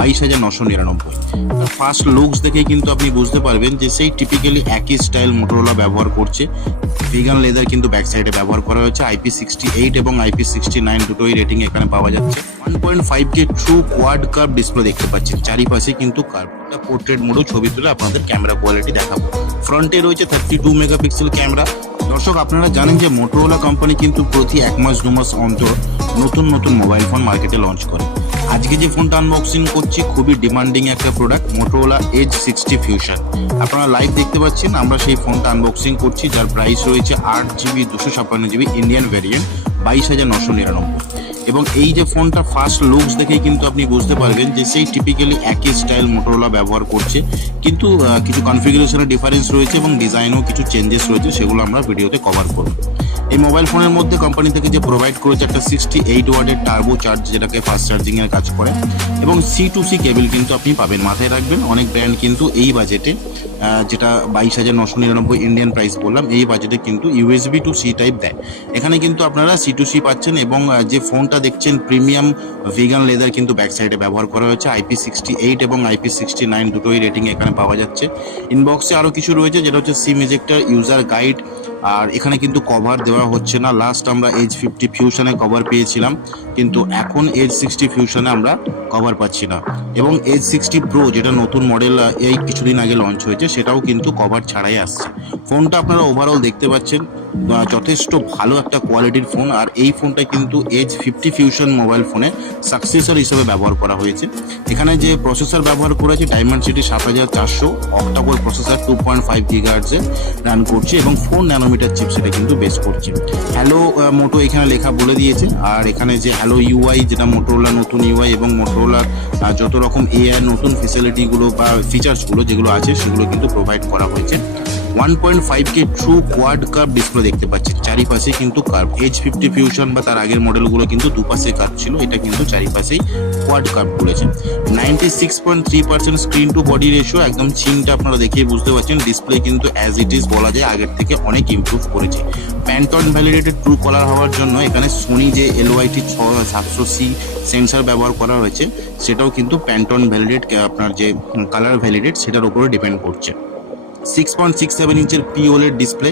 22,999। First looks দেখে কিন্তু আপনি বুঝতে পারবেন যে সেই টিপিক্যালি একই স্টাইল মোটরোলা ব্যবহার করছে। ভিগান লেদার কিন্তু ব্যাক সাইডে ব্যবহার করা হয়েছে। IP68 এবং IP69 দুটোই রেটিং এখানে পাওয়া যাচ্ছে। 1.5K true quad curve display দেখতে পাচ্ছেন, চারিপাশে কিন্তু কার্ভ। পোর্ট্রেট মোডও ছবি তুলে আপনাদের ক্যামেরা কোয়ালিটি দেখাবো। ফ্রন্টে রয়েছে 32 মেগাপিক্সেল ক্যামেরা। দর্শক, আপনারা জানেন যে মোটরোলা কোম্পানি কিন্তু প্রতি 1 মাস 2 মাস অন্তর নতুন নতুন মোবাইল ফোন মার্কেটে লঞ্চ করে। আজকে যে ফোনটা আনবক্সিং করছি খুবই ডিমান্ডিং একটা প্রোডাক্ট, মোটরোলা এজ 60 ফিউশন। আপনারা লাইভ দেখতে পাচ্ছেন, আমরা সেই ফোনটা আনবক্সিং করছি, যার প্রাইস রয়েছে 8GB 256GB ইন্ডিয়ান ভ্যারিয়েন্ট 22,999। এবং এই যে ফোনটা ফার্স্ট লুকস দেখেই কিন্তু আপনি বুঝতে পারবেন যে সেই টিপিক্যালি একই স্টাইল মোটরোলা ব্যবহার করছে, কিন্তু কিছু কনফিগারেশনের ডিফারেন্স রয়েছে এবং ডিজাইনও কিছু চেঞ্জেস রয়েছে, সেগুলো আমরা ভিডিওতে কভার করব। এই মোবাইল ফোনের মধ্যে কোম্পানি থেকে যে প্রোভাইড করেছে একটা 68 ওয়াটের টার্বো চার্জ, যেটাকে ফাস্ট চার্জিং এর কাজ করে, এবং C2C কেবল কিন্তু আপনি পাবেন। মাথায় রাখবেন, অনেক ব্র্যান্ড কিন্তু এই বাজেটে, যেটা 22,999 ইন্ডিয়ান প্রাইস বললাম, এই বাজেটে কিন্তু USB to C টাইপ দেয়। এখানে কিন্তু আপনারা C2C পাচ্ছেন। এবং যে ফোনটা দেখছেন প্রিমিয়াম ভিগান লেদার কিন্তু ব্যাক সাইডে ব্যবহার করা হয়েছে। IP68 এবং IP69 দুটোই রেটিং এখানে পাওয়া যাচ্ছে। ইনবক্সে আরও কিছু রয়েছে, যেটা হচ্ছে সিম এজেক্টর, ইউজার গাইড, আর এখানে কিন্তু কভার দেওয়া হচ্ছে না। লাস্ট আমরা এজ 50 ফিউশনে কভার পেয়েছিলাম, কিন্তু এখন এজ 60 ফিউশনে আমরা কভার পাচ্ছি না। এবং এজ 60 প্রো, যেটা নতুন মডেল এই কিছুদিন আগে লঞ্চ হয়েছে, সেটাও কিন্তু কভার ছাড়াই আসছে। ফোনটা আপনারা ওভারঅল দেখতে পাচ্ছেন যথেষ্ট ভালো একটা কোয়ালিটির ফোন। আর এই ফোনটা কিন্তু এজ 50 ফিউশন মোবাইল ফোনে সাকসেসর হিসেবে ব্যবহার করা হয়েছে। এখানে যে প্রসেসর ব্যবহার করেছে Dimensity 7400 octa-core processor 2.5 GHz run করছে, এবং 4 ন্যানোমিটার চিপসেটে কিন্তু বেস করছে। হ্যালো মোটো এখানে লেখা বলে দিয়েছে। আর এখানে যে হ্যালো UI, যেটা মোটরোলা নতুন UI, এবং মোটরোলার যত রকম AI নতুন ফেসিলিটিগুলো বা ফিচার্সগুলো যেগুলো আছে, সেগুলো কিন্তু প্রোভাইড করা হয়েছে। 1.5K true quad curve display দেখতে পাচ্ছেন, চারিপাশে কিন্তু কার্ভ। এজ 50 ফিউশন বা তার আগের মডেলগুলো কিন্তু দুপাশে কার্ভ ছিল, এটা কিন্তু চারিপাশেই কোয়াড কার্ভ করেছে। 96.3% স্ক্রিন টু বডি রেশিও, একদম চিনটা আপনারা দেখিয়ে বুঝতে পারছেন। ডিসপ্লে কিন্তু অ্যাজ ইট ইজ বলা যায় আগের থেকে অনেক ইমপ্রুভ করেছে। প্যান্টন ভ্যালিডেটেড ট্রু কালার হওয়ার জন্য এখানে সোনি যে LYT 700C সেন্সার ব্যবহার করা হয়েছে, সেটাও কিন্তু প্যান্টন ভ্যালিডেট, আপনার যে কালার ভ্যালিডেট সেটার উপরে ডিপেন্ড করছে। 6.67 ইঞ্চের POLED ডিসপ্লে,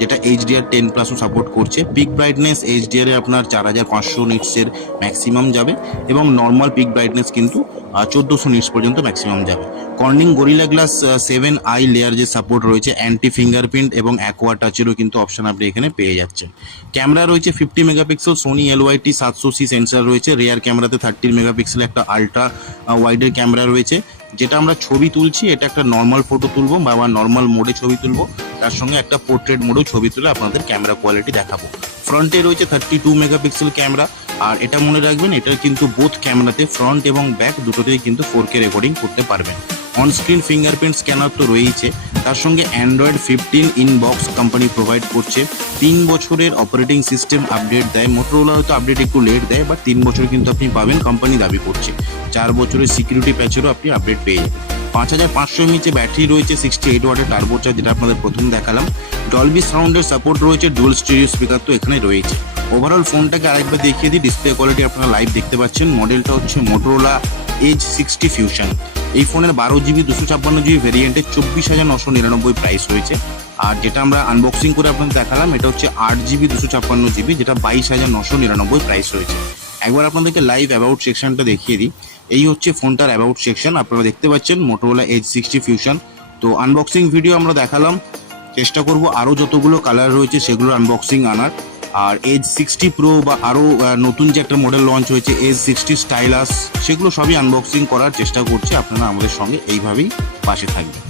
যেটা HDR10+ সাপোর্ট করছে। পিক ব্রাইটনেস HDR এ আপনার 4500 নিটসের ম্যাক্সিমাম যাবে, এবং নর্মাল পিক ব্রাইটনেস কিন্তু 1400 নিটস পর্যন্ত ম্যাক্সিমাম যাবে। Corning Gorilla glass 7i layer যে সাপোর্ট রয়েছে, অ্যান্টি ফিঙ্গারপ্রিন্ট এবং অ্যাকোয়া টাচেরও কিন্তু অপশন আপনি এখানে পেয়ে যাচ্ছেন। ক্যামেরা রয়েছে 50 megapixel Sony LYT 700C sensor রয়েছে। রেয়ার ক্যামেরাতে 30 মেগাপিক্সেল একটা আলট্রা ওয়াইডের ক্যামেরা রয়েছে। যেটা আমরা ছবি তুলছি, এটা একটা নর্মাল ফটো তুলবো বা নর্মাল মোডে ছবি তুলবো, তার সঙ্গে একটা পোর্ট্রেট মোডেও ছবি তুলে আপনাদের ক্যামেরা কোয়ালিটি দেখাবো। ফ্রন্টে রয়েছে 32 মেগাপিক্সেল ক্যামেরা। আর এটা মনে রাখবেন, এটা কিন্তু বোথ ক্যামেরাতে ফ্রন্ট এবং ব্যাক দুটোতেই কিন্তু 4K রেকর্ডিং করতে পারবেন। অন স্ক্রিন ফিঙ্গারপ্রিন্ট স্ক্যানার তো রয়েছে, তার সঙ্গে Android 15 ইনবক্স কোম্পানি প্রোভাইড করছে। 3 বছরের অপারেটিং সিস্টেম আপডেট দেয়। মোটরোলা হয়তো আপডেট একটু লেট দেয়, বাট 3 বছর কিন্তু আপনি পাবেন, কোম্পানি দাবি করছে। 4 বছরের সিকিউরিটি প্যাচেরও আপনি আপডেট পেয়ে যাবেন। 5500 mAh ব্যাটারি রয়েছে, 68 ওয়াটের টার্বো চার্জ, যেটা আপনাদের প্রথম দেখালাম। ডলবি সাউন্ডের সাপোর্ট রয়েছে, ডুয়াল স্টিরিও স্পিকার তো এখানে রয়েছে। ওভারঅল ফোনটাকে আরেকবার দেখিয়ে দিই। ডিসপ্লে কোয়ালিটি আপনারা লাইভ দেখতে পাচ্ছেন। মডেলটা হচ্ছে মোটরোলা এজ 60 ফিউশন। এই ফোনের 12GB 256GB ভেরিয়েন্টে 24,999 প্রাইস রয়েছে। আর যেটা আমরা আনবক্সিং করে আপনাদের দেখালাম, এটা হচ্ছে 8GB 256GB, যেটা 22,999 প্রাইস রয়েছে। একবার আপনাদেরকে লাইভ অ্যাবাউট সেকশনটা দেখিয়ে দিই। এই হচ্ছে ফোনটার অ্যাবাউট সেকশন, আপনারা দেখতে পাচ্ছেন মোটরোলা এজ 60 ফিউশন। তো আনবক্সিং ভিডিও আমরা দেখালাম, চেষ্টা করব আরও যতগুলো কালার রয়েছে সেগুলো আনবক্সিং আনার। আর এজ 60 প্রো বা আরও নতুন যে একটা মডেল লঞ্চ হয়েছে এজ 60 স্টাইলাস, সেগুলো সবই আনবক্সিং করার চেষ্টা করছি। আপনারা আমাদের সঙ্গে এইভাবেই পাশে থাকবেন।